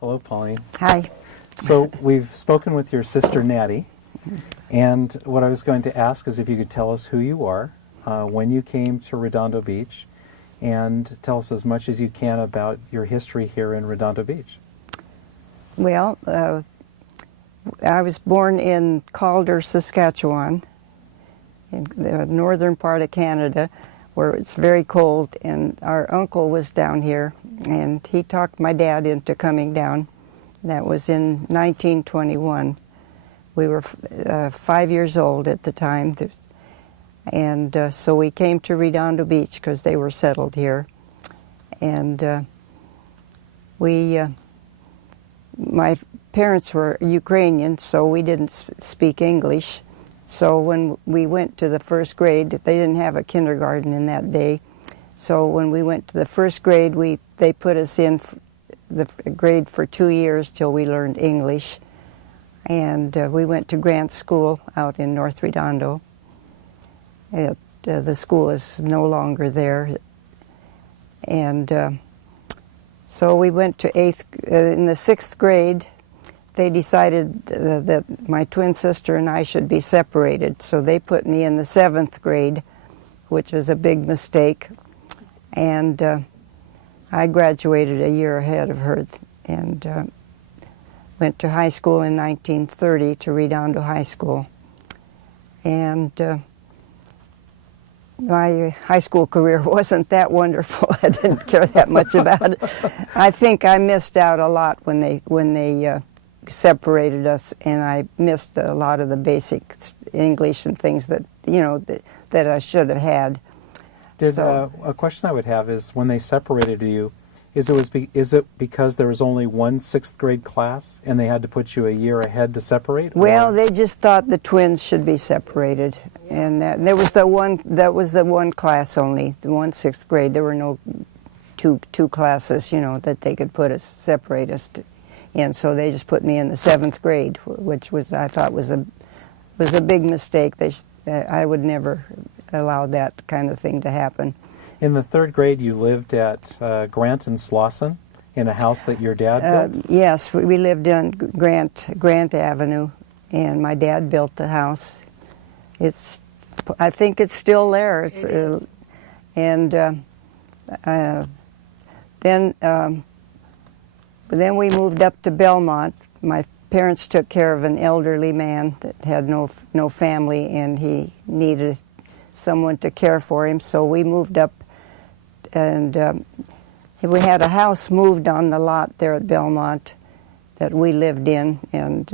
Hello, Pauline. Hi. So we've spoken with your sister, Natty, and what I was going to ask is if you could tell us who you are, when you came to Redondo Beach, and tell us as much as you can about your history here in Redondo Beach. Well, I was born in Calder, Saskatchewan, in the northern part of Canada, where it's very cold, and our uncle was down here, and he talked my dad into coming down. That was in 1921. We were 5 years old at the time, and so we came to Redondo Beach because they were settled here. And my parents were Ukrainian, so we didn't speak English. So when we went to the first grade, they didn't have a kindergarten in that day. So when we went to the first grade, they put us in the grade for 2 years till we learned English. And we went to Grant School out in North Redondo. The school is no longer there. And so we went to in the 6th grade. They decided that my twin sister and I should be separated, so they put me in the 7th grade, which was a big mistake. And I graduated a year ahead of her, and went to high school in 1930 to Redondo High School. And my high school career wasn't that wonderful. I didn't care that much about it. I think I missed out a lot when they separated us, and I missed a lot of the basic English and things that that I should have had. A question I would have is, when they separated you, is it because there was only one 6th grade class and they had to put you a year ahead to separate? Well, they just thought the twins should be separated, and there was the one class only, the one 6th grade. There were no two classes, that they could separate us in. So they just put me in the 7th grade, which I thought was a big mistake. I would never allow that kind of thing to happen. In the 3rd grade, you lived at Grant and Slauson in a house that your dad built? Yes, we lived on Grant Avenue, and my dad built the house. I think it's still there. Then we moved up to Belmont. My parents took care of an elderly man that had no family, and he needed someone to care for him, so we moved up, and we had a house moved on the lot there at Belmont that we lived in, and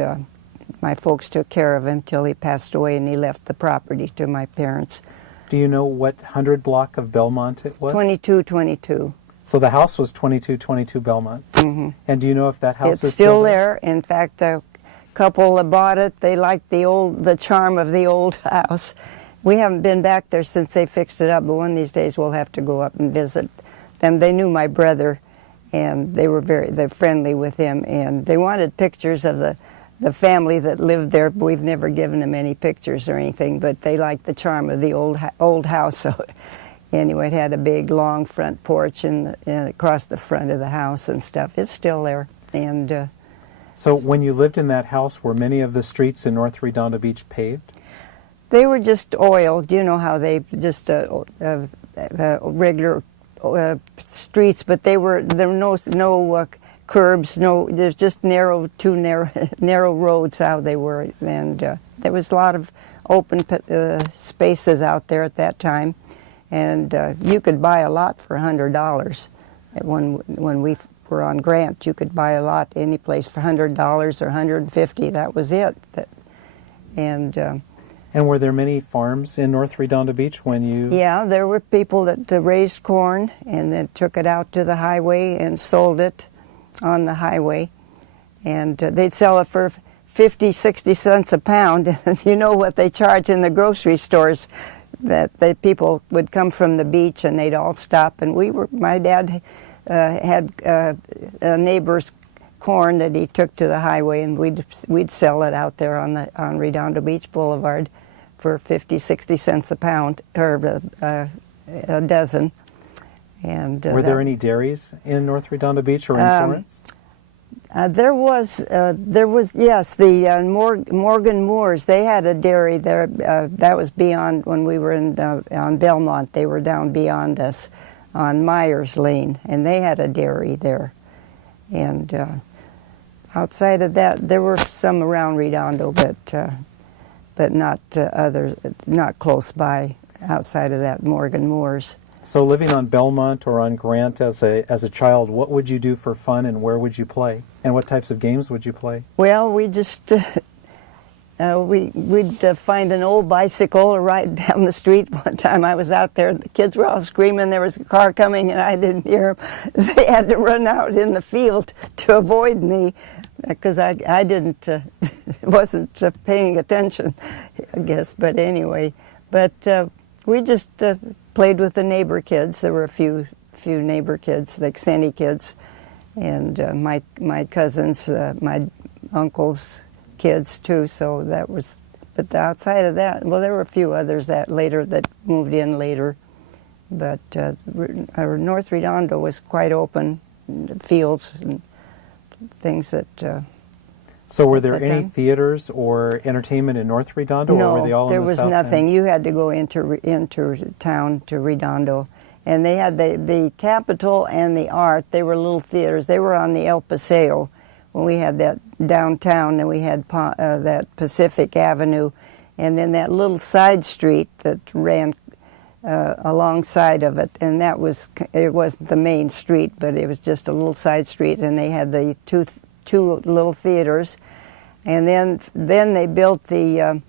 my folks took care of him till he passed away, and he left the property to my parents. Do you know what 100 block of Belmont it was? 2222. So the house was 2222 Belmont. Mm-hmm. And do you know if that house is still there? In fact, a couple that bought it, they liked the charm of the old house. We haven't been back there since they fixed it up, but one of these days we'll have to go up and visit them. They knew my brother, and they're friendly with him, and they wanted pictures of the family that lived there. But we've never given them any pictures or anything, but they liked the charm of the old house. So anyway, it had a big, long front porch and across the front of the house and stuff. It's still there. And so when you lived in that house, were many of the streets in North Redondo Beach paved? They were just oiled. You know how they just regular streets, but there were no curbs. There's just two narrow roads. How they were, and there was a lot of open spaces out there at that time, and you could buy a lot for $100. When we were on Grant, you could buy a lot any place for $100 or $150. That was it. And were there many farms in North Redondo Beach when you... Yeah, there were people that raised corn and then took it out to the highway and sold it on the highway. And they'd sell it for 50, 60 cents a pound. And you know what they charge in the grocery stores, that people would come from the beach and they'd all stop. And my dad had a neighbor's corn that he took to the highway, and we'd sell it out there on Redondo Beach Boulevard for 50, 60 cents a pound, or a dozen. And were there any dairies in North Redondo Beach or in Torrance? Yes, the Morgan Moores. They had a dairy there. That was beyond when we were on Belmont. They were down beyond us on Meyers Lane, and they had a dairy there. And outside of that, there were some around Redondo, but not not close by. Outside of that, Morgan Moores. So living on Belmont or on Grant as a child, what would you do for fun and where would you play? And what types of games would you play? Well, we just, we'd find an old bicycle or ride down the street. One time I was out there, the kids were all screaming, there was a car coming and I didn't hear them. They had to run out in the field to avoid me because I didn't, wasn't paying attention, I guess, but anyway. But we just played with the neighbor kids. There were a few neighbor kids, like Sandy kids, and my cousins, my uncle's kids too. So that was. But outside of that, well, there were a few others that moved in later. But our North Redondo was quite open, fields and things that. So were there any theaters or entertainment in North Redondo, or were they all in the there was south nothing. end? You had to go into town to Redondo. And they had the Capitol and the Art. They were little theaters. They were on the El Paseo when we had that downtown, and we had that Pacific Avenue. And then that little side street that ran alongside of it. And it wasn't the main street, but it was just a little side street. And they had the two little theaters, and then they built and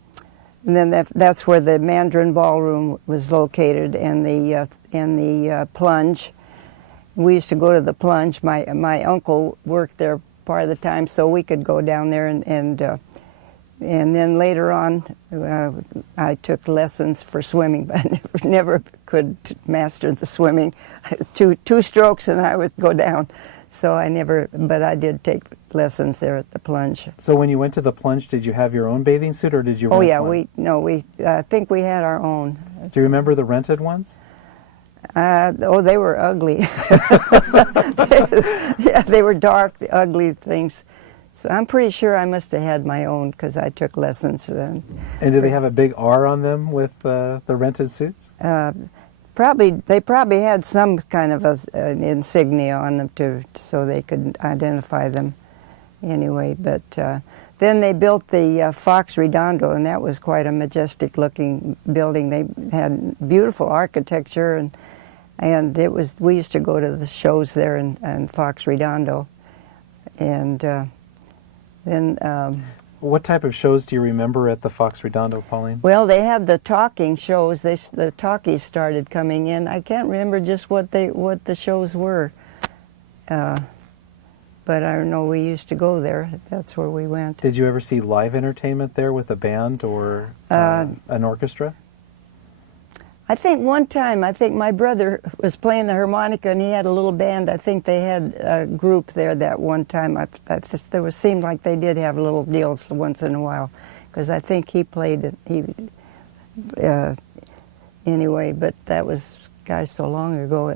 then that's where the Mandarin Ballroom was located, and the Plunge. We used to go to the Plunge. My uncle worked there part of the time, so we could go down there, and then later on, I took lessons for swimming, but I never could master the swimming. Two strokes and I would go down. So but I did take lessons there at the Plunge. So when you went to the Plunge, did you have your own bathing suit, or did you rent one? I think we had our own. Do you remember the rented ones? They were ugly. Yeah, they were dark, ugly things. So I'm pretty sure I must have had my own because I took lessons then. And did they have a big R on them with the rented suits? They probably had some kind of an insignia on them so they could identify them anyway. But then they built the Fox Redondo, and that was quite a majestic looking building. They had beautiful architecture, and we used to go to the shows there in Fox Redondo. And then what type of shows do you remember at the Fox Redondo, Pauline? Well, they had the talking shows. The talkies started coming in. I can't remember just what the shows were, but I know we used to go there. That's where we went. Did you ever see live entertainment there with a band or an orchestra? I think one time, my brother was playing the harmonica, and he had a little band. I think they had a group there that one time. Seemed like they did have little deals once in a while, because I think he played it. Anyway, but that was, gosh, so long ago.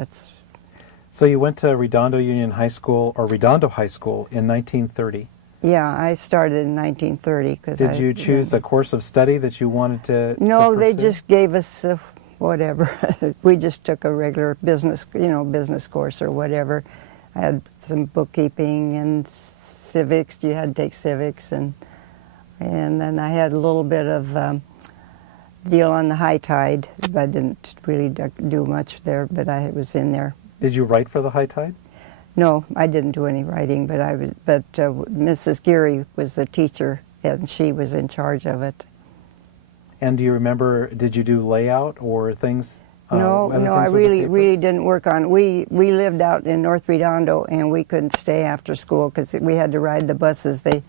So you went to Redondo Union High School, or Redondo High School, in 1930. Yeah, I started in 1930. Did you choose a course of study that you wanted to No, they pursue? just gave us whatever. We just took a regular business course or whatever. I had some bookkeeping and civics. You had to take civics, and then I had a little bit of deal on the high tide. I didn't really do much there, but I was in there. Did you write for the high tide? No, I didn't do any writing, but Mrs. Geary was the teacher, and she was in charge of it. And do you remember, did you do layout or things? No, I really didn't work on it. We lived out in North Redondo, and we couldn't stay after school because we had to ride the buses. You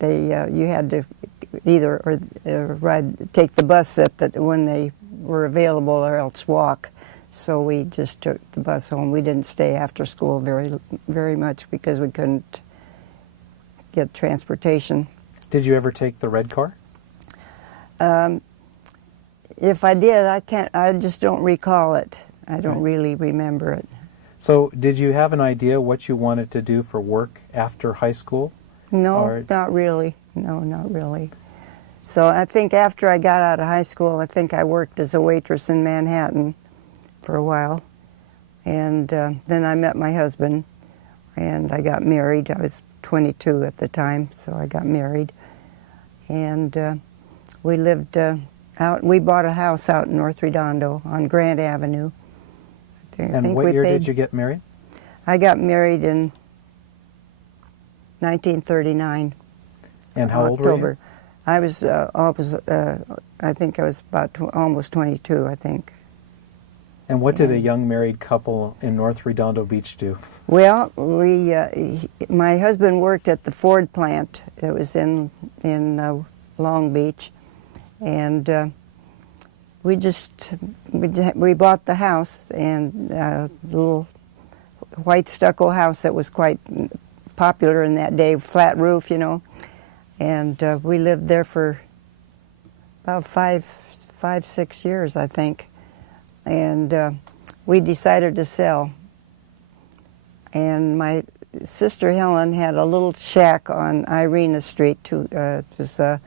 had to either take the bus when they were available, or else walk. So we just took the bus home. We didn't stay after school very much because we couldn't get transportation. Did you ever take the red car? If I did, I just don't recall it. I don't really remember it. So did you have an idea what you wanted to do for work after high school? No, not really. No, not really. So I think after I got out of high school, I think I worked as a waitress in Manhattan for a while. And then I met my husband, and I got married. I was 22 at the time, so I got married. And we lived out, we bought a house out in North Redondo on Grant Avenue. And what year did you get married? I got married in 1939. And how old October. were you? I was, I think I was about almost 22, I think. And what did a young married couple in North Redondo Beach do? Well, my husband worked at the Ford plant. It was in Long Beach, and we bought the house, and a little white stucco house that was quite popular in that day, flat roof, you know. And we lived there for about five, 6 years, I think. And we decided to sell. And my sister Helen had a little shack on Irena Street. It was a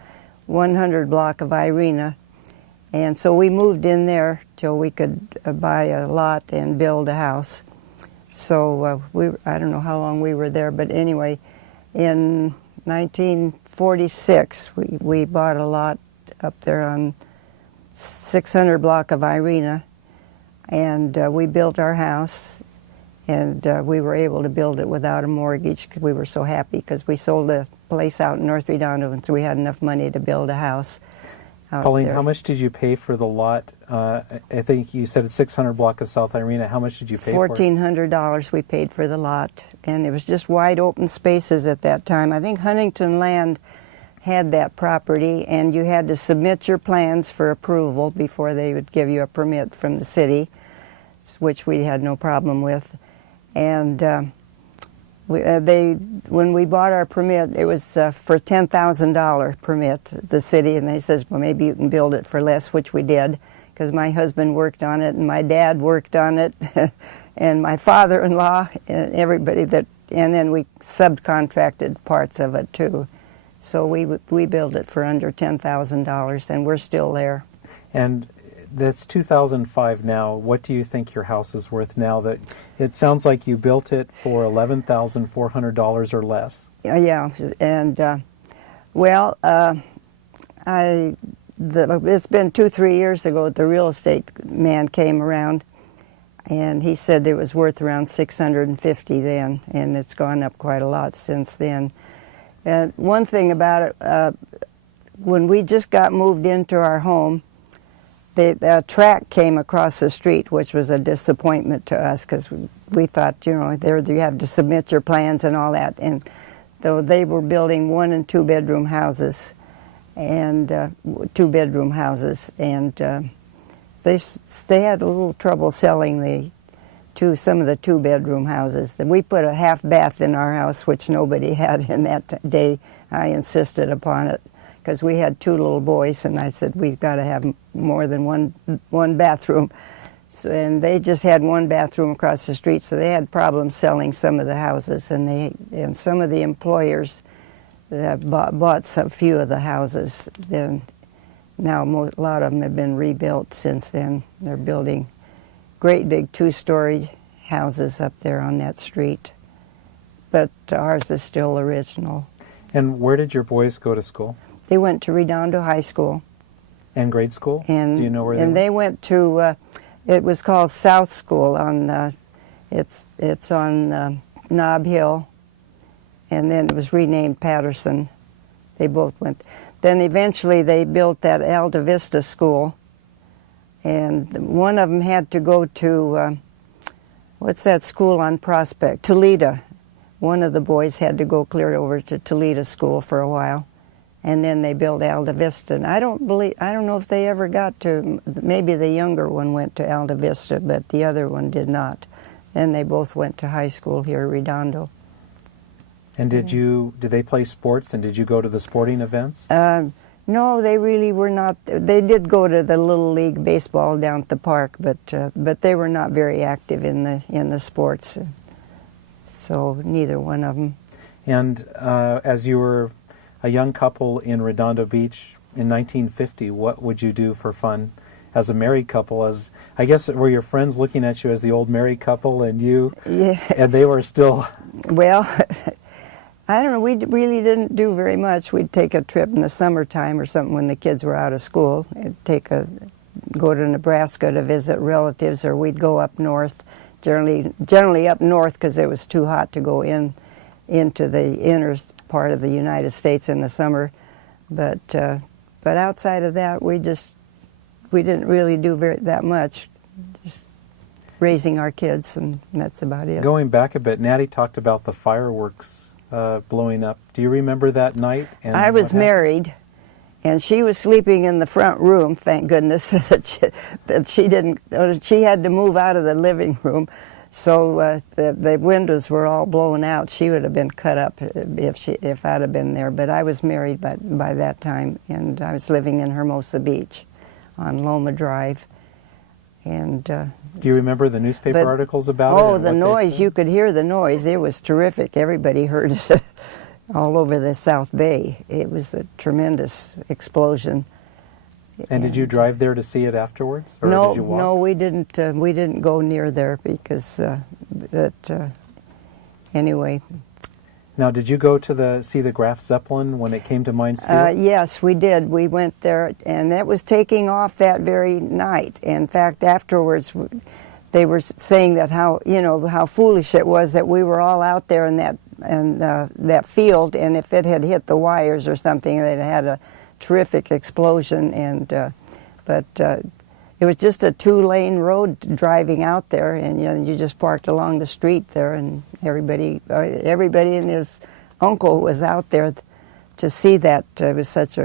100 block of Irena. And so we moved in there till we could buy a lot and build a house. So I don't know how long we were there, but anyway, in 1946, we bought a lot up there on 600 block of Irena, and we built our house, and we were able to build it without a mortgage because we were so happy because we sold a place out in North Redondo, and so we had enough money to build a house out Pauline, there. how much did you pay for the lot? I think you said it's 600 block of South Irena. How much did you pay for it? $1,400 we paid for the lot, and it was just wide open spaces at that time. I think Huntington Land had that property, and you had to submit your plans for approval before they would give you a permit from the city, which we had no problem with. And when we bought our permit, it was for $10,000 permit, the city, and they says, well, maybe you can build it for less, which we did, because my husband worked on it, and my dad worked on it, and my father-in-law, and everybody and then we subcontracted parts of it too. So we built it for under $10,000, and we're still there. And that's 2005 now. What do you think your house is worth now? That it sounds like you built it for $11,400 or less. Yeah, and it's been 2-3 years ago. The real estate man came around, and he said it was worth around $650 then, and it's gone up quite a lot since then. And one thing about it, when we just got moved into our home, the track came across the street, which was a disappointment to us because we thought, you know, there you have to submit your plans and all that. And though they were building 1- and 2-bedroom houses, and they had a little trouble selling some of the 2-bedroom houses. We put a half bath in our house, which nobody had in that day. I insisted upon it, because we had 2 little boys, and I said, we've got to have more than one bathroom. So, and they just had 1 bathroom across the street, so they had problems selling some of the houses, and some of the employers that bought a few of the houses. Then now a lot of them have been rebuilt since then. They're building great big 2-story houses up there on that street, but ours is still original. And where did your boys go to school? They went to Redondo High School. And grade school? And, do you know where they went? And they went to, it was called South School. It's on Nob Hill, and then it was renamed Patterson. They both went. Then eventually they built that Alta Vista School, and one of them had to go to, what's that school on Prospect? Toledo. One of the boys had to go clear over to Toledo School for a while. And then they built Alta Vista. And I don't know if they ever got to, maybe the younger one went to Alta Vista, but the other one did not. Then they both went to high school here at Redondo. And did they play sports, and did you go to the sporting events? No, they really were not. They did go to the Little League baseball down at the park, but they were not very active in the sports. So neither one of them. And as you were a young couple in Redondo Beach in 1950, what would you do for fun as a married couple? As I guess, were your friends looking at you as the old married couple, and you, Yeah. and they were still? Well, I don't know. We really didn't do very much. We'd take a trip in the summertime or something when the kids were out of school. Go to Nebraska to visit relatives, or we'd go up north. Generally up north because it was too hot to go into the inner part of the United States in the summer. But outside of that, we didn't really do that much. Just raising our kids, and that's about it. Going back a bit, Natty talked about the fireworks blowing up. Do you remember that night? And I was married, and she was sleeping in the front room. Thank goodness that she didn't. She had to move out of the living room, so the windows were all blown out. She would have been cut up if I'd have been there. But I was married by that time, and I was living in Hermosa Beach, on Loma Drive, and. Do you remember the newspaper articles about it? Oh, the noise! You could hear the noise. It was terrific. Everybody heard it all over the South Bay. It was a tremendous explosion. And did you drive there to see it afterwards, or no, did you walk? no, we didn't. We didn't go near there because. Anyway. Now, did you go to see the Graf Zeppelin when it came to Meyers? Yes, we did. We went there, and that was taking off that very night. In fact, afterwards, they were saying that how foolish it was that we were all out there in that field, and if it had hit the wires or something, they'd had a terrific explosion. But it was just a 2-lane road driving out there, and you just parked along the street there, and everybody and his uncle was out there to see that. It was such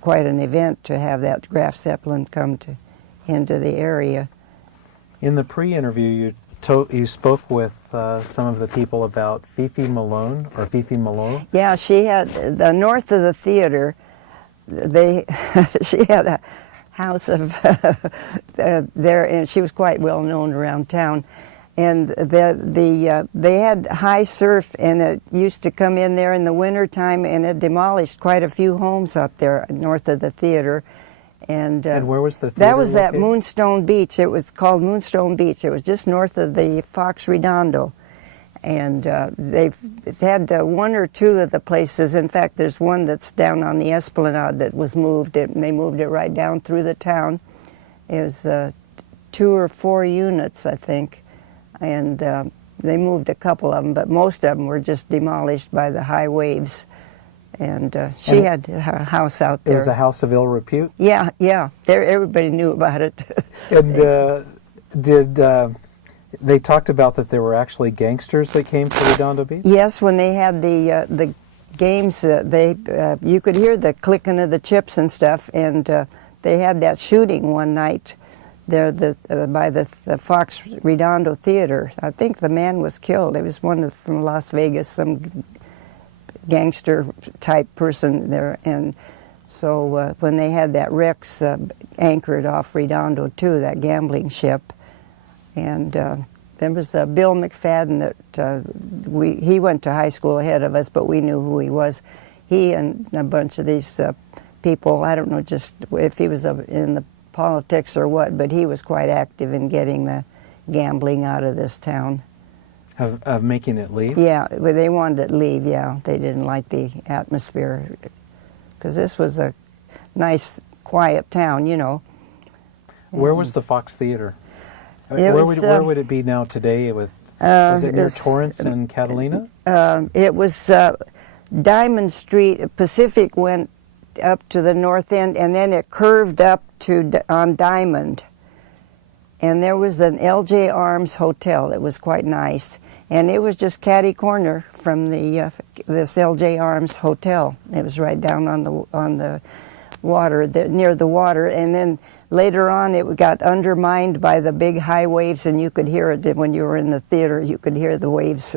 quite an event to have that Graf Zeppelin come into the area. In the pre-interview, you spoke with some of the people about Fifi Maloof. Yeah, she had north of the theater. She had a house of there, and she was quite well known around town. And they had high surf, and it used to come in there in the winter time, and it demolished quite a few homes up there north of the theater. And where was the theater? That was located? at Moonstone Beach. It was called Moonstone Beach. It was just north of the Fox Redondo. And they've had one or two of the places. In fact, there's one that's down on the Esplanade that was moved. And they moved it right down through the town. It was 2 or 4 units, I think. And they moved a couple of them, but most of them were just demolished by the high waves. And she had her house out there. It was a house of ill repute? Yeah. Everybody knew about it. And they talked about that there were actually gangsters that came to Redondo Beach? Yes, when they had the games, you could hear the clicking of the chips and stuff, and they had that shooting one night there by the Fox Redondo Theater. I think the man was killed. It was one from Las Vegas, some gangster type person there, and so when they had that Rex anchored off Redondo too, that gambling ship, and there was Bill McFadden that he went to high school ahead of us, but we knew who he was. He and a bunch of these people, I don't know just if he was in the politics or what, but he was quite active in getting the gambling out of this town. Of making it leave? Yeah, they wanted it to leave, yeah. They didn't like the atmosphere, because this was a nice, quiet town, Where was the Fox Theater? Where would it be now today? Was it near Torrance and Catalina? It was Diamond Street. Pacific went up to the north end, and then it curved up on Diamond. And there was an L.J. Arms Hotel. It was quite nice. And it was just catty corner from this L.J. Arms Hotel. It was right down on the water, near the water. And then later on, it got undermined by the big high waves, and you could hear it when you were in the theater. You could hear the waves,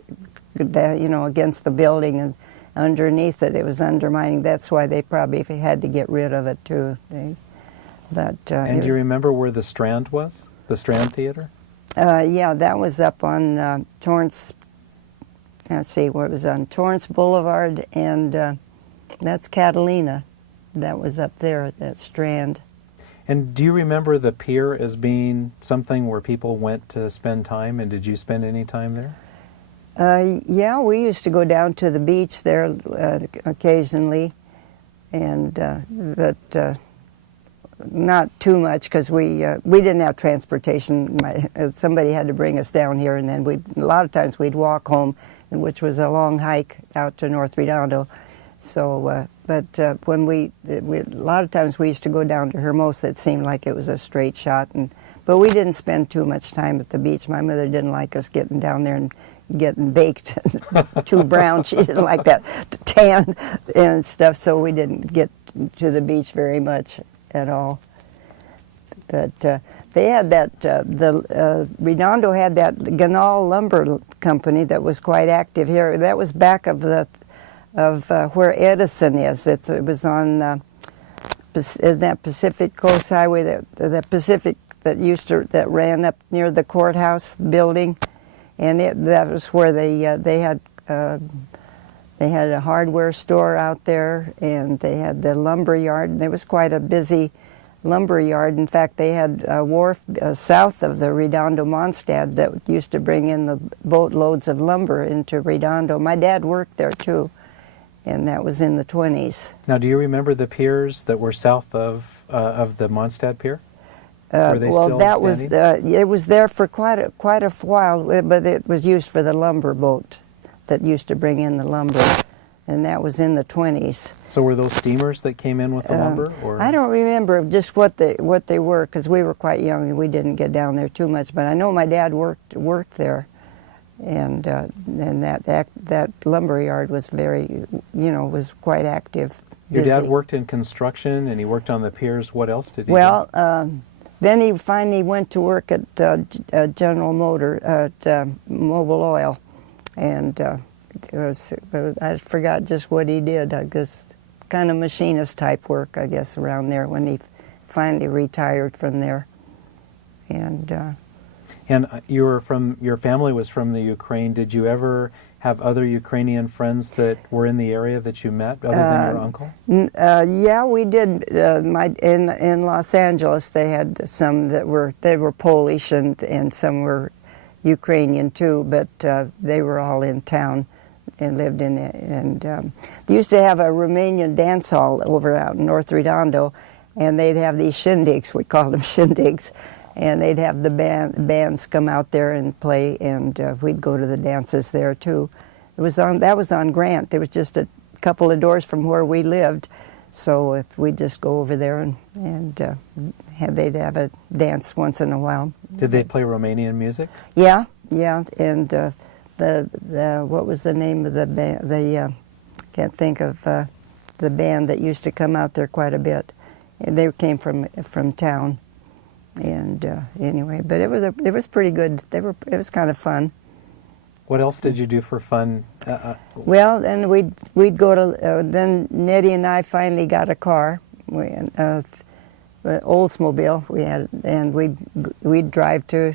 against the building, underneath it. It was undermining. That's why they probably had to get rid of it too. And do you remember where the Strand was? The Strand Theater? Yeah, that was up on Torrance. Let's see, what was on Torrance Boulevard, and that's Catalina. That was up there at that Strand. And do you remember the pier as being something where people went to spend time, and did you spend any time there? Yeah, we used to go down to the beach there occasionally, and but not too much because we didn't have transportation. Somebody had to bring us down here, and then a lot of times we'd walk home, which was a long hike out to North Redondo. So, but when a lot of times we used to go down to Hermosa. It seemed like it was a straight shot, but we didn't spend too much time at the beach. My mother didn't like us getting down there and getting baked too brown. She didn't like that tan and stuff, so we didn't get to the beach very much at all. But they had that, Redondo had that Ganal Lumber Company that was quite active here. That was back of where Edison is. It was on that Pacific Coast Highway, that Pacific that ran up near the courthouse building, and that was where they had a hardware store out there, and they had the lumber yard. And there was quite a busy lumber yard. In fact, they had a wharf south of the Redondo Monstadt that used to bring in the boatloads of lumber into Redondo. My dad worked there too, and that was in the 20s. Now, do you remember the piers that were south of the Monstadt Pier? Were they well, still that standing? it was there for quite a while, but it was used for the lumber boat that used to bring in the lumber, and that was in the 20s. So were those steamers that came in with the lumber? Or? I don't remember just what they were, because we were quite young and we didn't get down there too much. But I know my dad worked there, and that lumber yard was was quite active. Your dad worked in construction, and he worked on the piers. What else did he do? Well, then he finally went to work at General Motor, at Mobil Oil, and I forgot just what he did. I guess kind of machinist type work, I guess, around there when he finally retired from there. And your family was from the Ukraine. Did you ever have other Ukrainian friends that were in the area that you met, other than your uncle? Yeah, we did. In Los Angeles, they had some that were Polish and some were Ukrainian too, but they were all in town and lived in it. And they used to have a Romanian dance hall over out in North Redondo, and they'd have these shindigs. We called them shindigs. And they'd have the bands come out there and play, and we'd go to the dances there too. That was on Grant. It was just a couple of doors from where we lived, so we'd just go over there and they'd have a dance once in a while. Did they play Romanian music? Yeah, and the what was the name of the band? Can't think of the band that used to come out there quite a bit. And they came from town. And anyway, but it was pretty good. It was kind of fun. What else did you do for fun? Well, then we'd go to. Then Nettie and I finally got a car, Oldsmobile. We had, and we'd drive to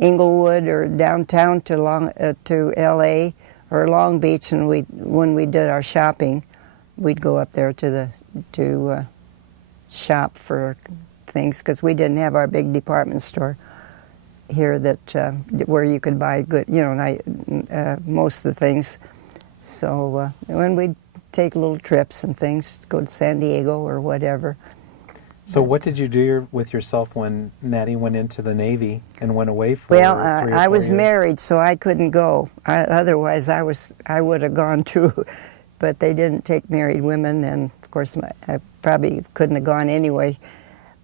Inglewood or downtown to L.A. or Long Beach, and when we did our shopping, we'd go up there to shop for things, because we didn't have our big department store here where you could buy good, most of the things. So when we'd take little trips and things, go to San Diego or whatever. So what did you do with yourself when Natty went into the Navy and went away for 3 or 4 years? I was married, so I couldn't go. Otherwise, I would have gone too. But they didn't take married women, and of course, I probably couldn't have gone anyway.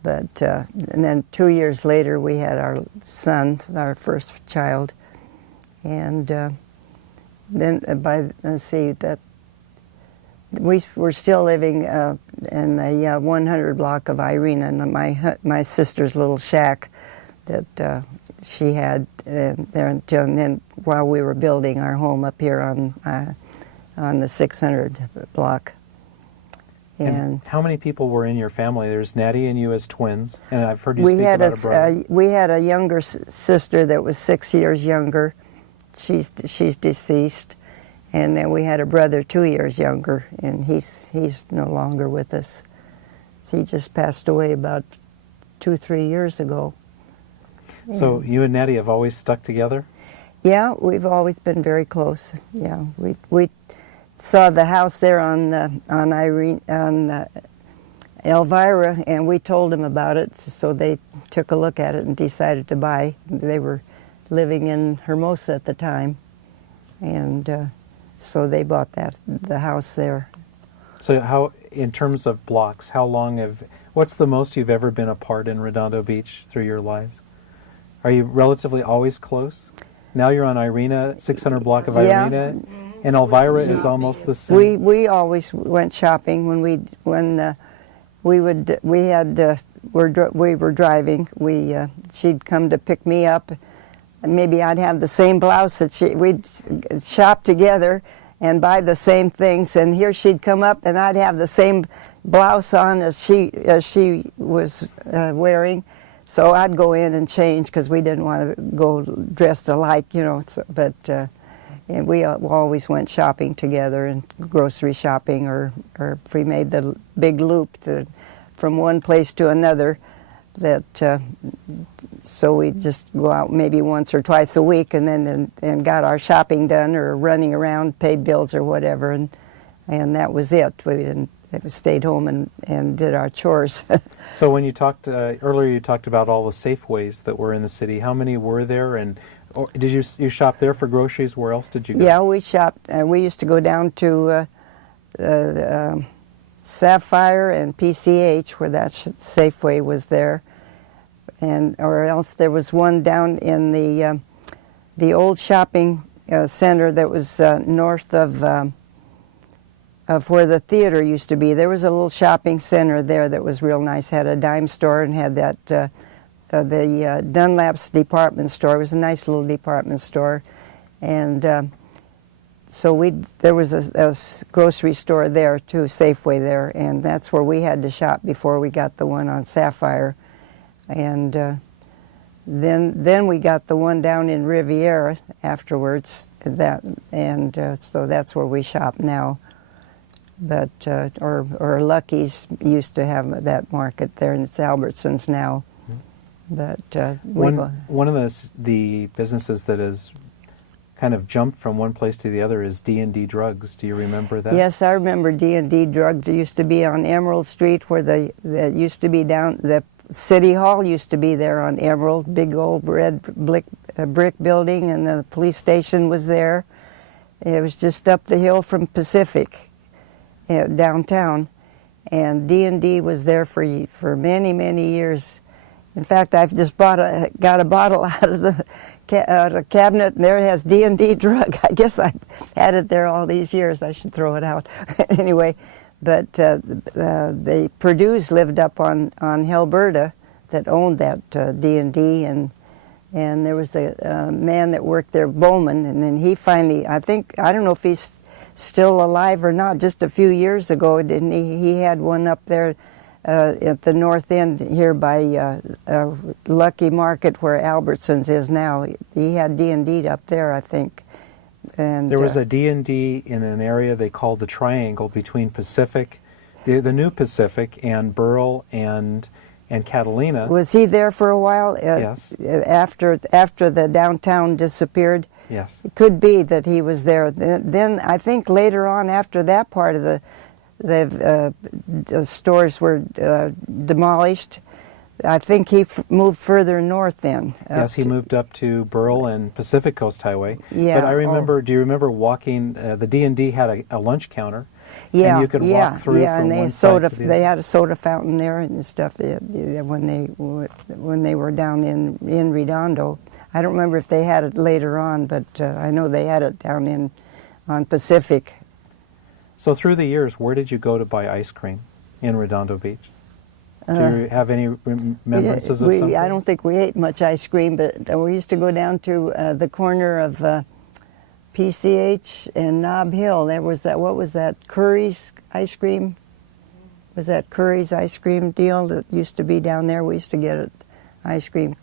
But and then 2 years later, we had our son, our first child, and then we were still living in the 100 block of Irena, and my sister's little shack that she had there until, and then while we were building our home up here on on the 600 block. And how many people were in your family? There's Natty and you as twins, and I've heard you we speak had about a brother. we had a younger sister that was 6 years younger. She's deceased, and then we had a brother 2 years younger, and he's no longer with us. He just passed away about 2-3 years ago. Yeah. So you and Natty have always stuck together? Yeah, we've always been very close. Yeah, we saw the house there on Elvira, and we told them about it, so they took a look at it and decided to buy. They were living in Hermosa at the time, and so they bought the house there. So how, in terms of blocks, what's the most you've ever been apart in Redondo Beach through your lives? Are you relatively always close? Now you're on Irena, 600 block of Yeah. Irena, and Elvira is almost the same. We always went shopping when we were driving. She'd come to pick me up, and maybe I'd have the same blouse that we'd shop together and buy the same things, and here she'd come up and I'd have the same blouse on as she was wearing. So I'd go in and change because we didn't want to go dressed alike, you know. And we always went shopping together, and grocery shopping, or if we made the big loop from one place to another. So we'd just go out maybe once or twice a week, and then and got our shopping done, or running around, paid bills or whatever, and that was it. We stayed home and did our chores. So when you talked earlier, you talked about all the Safeways that were in the city. How many were there, and did you shop there for groceries? Where else did you go? Yeah, we shopped. We used to go down to Sapphire and PCH, where that Safeway was there, or else there was one down in the old shopping center that was north of where the theater used to be. There was a little shopping center there that was real nice. Had a dime store and had that the Dunlap's department store. It was a nice little department store, and so there was a grocery store there too, Safeway there, and that's where we had to shop before we got the one on Sapphire, and then we got the one down in Riviera afterwards. So that's where we shop now. But or Lucky's used to have that market there, and it's Albertsons now. But one of the businesses that has kind of jumped from one place to the other is DND Drugs. Do you remember that? Yes, I remember DND Drugs. It used to be on Emerald Street, where that used to be down. The City Hall used to be there on Emerald, big old red brick building, and the police station was there. It was just up the hill from Pacific, downtown, and D&D was there for many, many years. In fact, I've just got a bottle out of the cabinet, and there it has D&D Drug. I guess I've had it there all these years. I should throw it out. Anyway, but the Purdue's lived up on Helberta that owned that D&D, and there was a man that worked there, Bowman, and then he finally, I don't know if he's still alive or not, just a few years ago, didn't he? He had one up there at the north end here by Lucky Market, where Albertsons is now. He had D&D up there, I think. And there was a D&D in an area they called the Triangle between Pacific, the new Pacific, and Burl and Catalina. Was he there for a while? Yes. After the downtown disappeared? Yes. It could be that he was there. Then I think later on, after that part of the stores were demolished, I think he moved further north then. Yes, he moved up to Burl and Pacific Coast Highway. Yeah. But I remember, do you remember walking, the D&D had a lunch counter. Yeah, and you could walk through from and one side to the they other. had a soda fountain there and stuff when they were down in Redondo. I don't remember if they had it later on, but I know they had it down on Pacific. So through the years, where did you go to buy ice cream in Redondo Beach? Do you have any remembrances of something? I don't think we ate much ice cream, but we used to go down to the corner of PCH and Nob Hill. There was that, what was that, Curry's ice cream? Was that Curry's ice cream deal that used to be down there? We used to get ice cream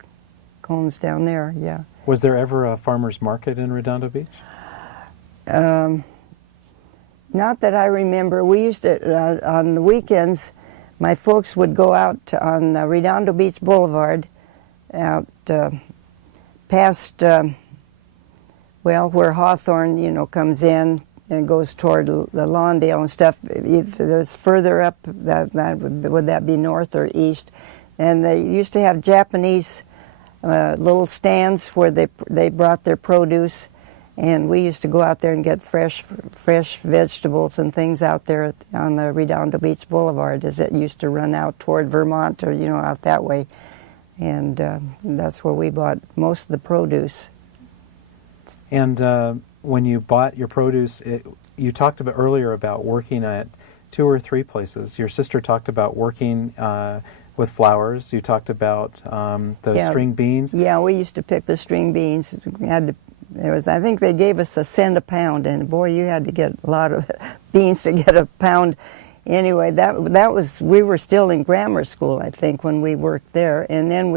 cones down there, yeah. Was there ever a farmer's market in Redondo Beach? Not that I remember. We used to, on the weekends, my folks would go out on Redondo Beach Boulevard, out past, well, where Hawthorne, you know, comes in and goes toward the Lawndale and stuff. If there's further up, would that be north or east? And they used to have Japanese little stands where they brought their produce, and we used to go out there and get fresh vegetables and things out there on the Redondo Beach Boulevard, as it used to run out toward Vermont, or, you know, out that way. And that's where we bought most of the produce. And when you bought your produce, you talked about earlier about working at 2 or 3 places. Your sister talked about working with flowers. You talked about the string beans. Yeah, we used to pick the string beans. We had to. I think they gave us $0.01 a pound, and boy, you had to get a lot of beans to get a pound. Anyway, that was, we were still in grammar school, I think, when we worked there, and then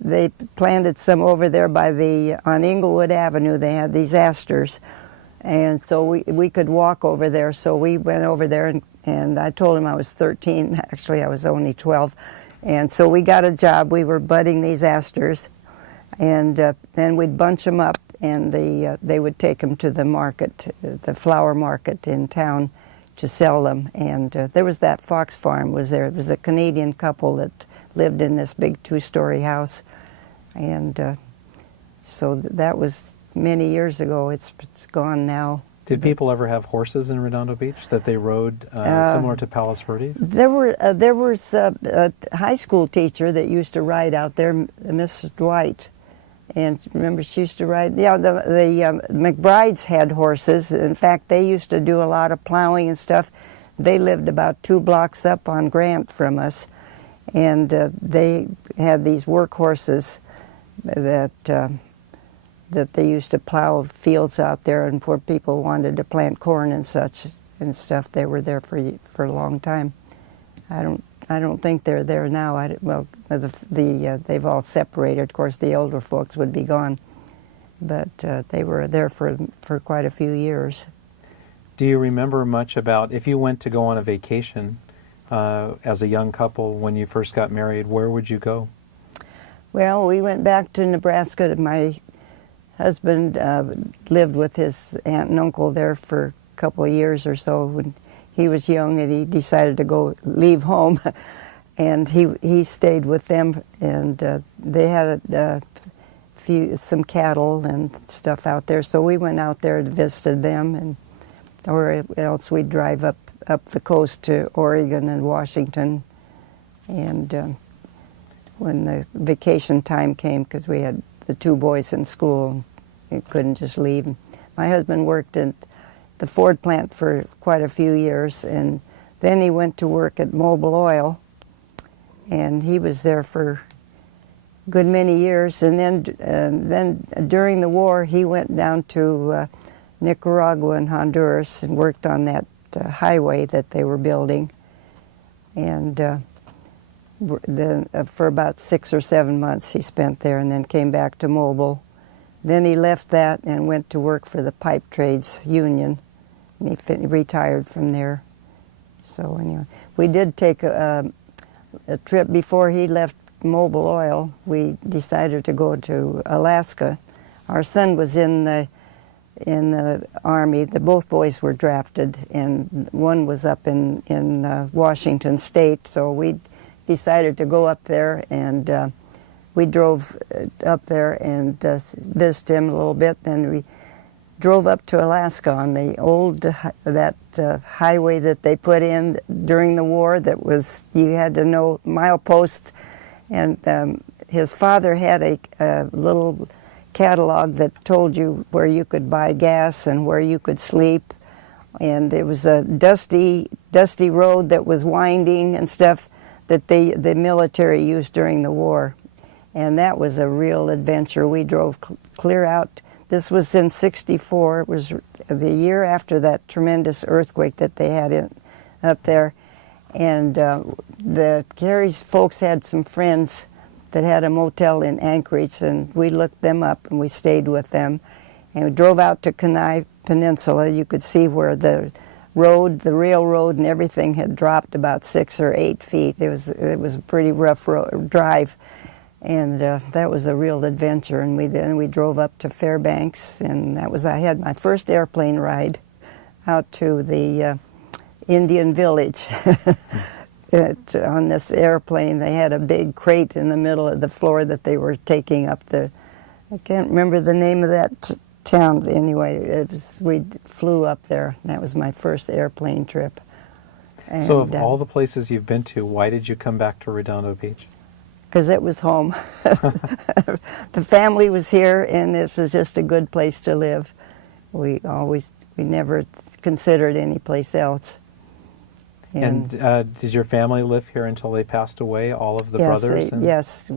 they planted some over there on Inglewood Avenue. They had these asters, and so we could walk over there. So we went over there, and I told him I was 13. Actually, I was only 12, and so we got a job. We were budding these asters. And then we'd bunch them up, and they would take them to the market, the flower market in town, to sell them. And there was that Fox Farm was there. It was a Canadian couple that lived in this big 2-story house. And so that was many years ago. It's gone now. Did people ever have horses in Redondo Beach that they rode similar to Palos Verdes? There was a high school teacher that used to ride out there, Mrs. Dwight. And remember, she used to ride. Yeah, the McBrides had horses. In fact, they used to do a lot of plowing and stuff. They lived about 2 blocks up on Grant from us, and they had these work horses that they used to plow fields out there, and poor people wanted to plant corn and such and stuff. They were there for a long time. I don't think they're there now. They've all separated. Of course, the older folks would be gone, but they were there for quite a few years. Do you remember much about, if you went to go on a vacation as a young couple when you first got married, where would you go? Well, we went back to Nebraska. My husband lived with his aunt and uncle there for a couple of years or so when he was young, and he decided to leave home, and he stayed with them, and they had some cattle and stuff out there, so we went out there and visited them, or else we'd drive up the coast to Oregon and Washington, and when the vacation time came, because we had the 2 boys in school, we couldn't just leave. My husband worked at the Ford plant for quite a few years, and then he went to work at Mobil Oil, and he was there for a good many years. And then during the war, he went down to Nicaragua and Honduras and worked on that highway that they were building, and then for about 6 or 7 months he spent there, and then came back to Mobil. Then he left that and went to work for the Pipe Trades Union, and he retired from there. So anyway, we did take a trip before he left Mobil Oil. We decided to go to Alaska. Our son was in the Army. Both boys were drafted, and one was up in Washington State. So we decided to go up there, and we drove up there and visited him a little bit. Then we drove up to Alaska on the old highway that they put in during the war. That was, you had to know mileposts, and his father had a little catalog that told you where you could buy gas and where you could sleep, and it was a dusty road that was winding and stuff that the military used during the war, and that was a real adventure. We drove clear out. This was in '64. It was the year after that tremendous earthquake that they had up there. And the Dairies folks had some friends that had a motel in Anchorage, and we looked them up and we stayed with them. And we drove out to Kenai Peninsula. You could see where the road, the railroad, and everything had dropped about 6 or 8 feet. It was a pretty rough drive, and that was a real adventure. And then we drove up to Fairbanks, and I had my first airplane ride out to the Indian village. On this airplane, they had a big crate in the middle of the floor that they were taking up I can't remember the name of that town. Anyway, we flew up there. That was my first airplane trip. And, so of all the places you've been to, why did you come back to Redondo Beach? Because it was home. The family was here, and it was just a good place to live. We never considered any place else. And did your family live here until they passed away, all of the brothers? Yes,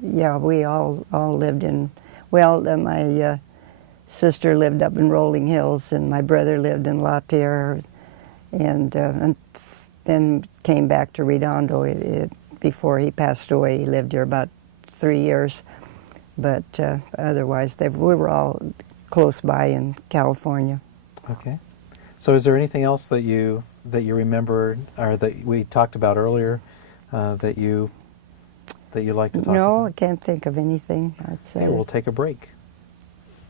we all lived in, my sister lived up in Rolling Hills, and my brother lived in La Tierra, and then came back to Redondo before he passed away. He lived here about 3 years, but otherwise we were all close by in California. Okay. So is there anything else that you remember, or that we talked about earlier, that you like to talk about? No, I can't think of anything. I'd say. Okay, we'll take a break.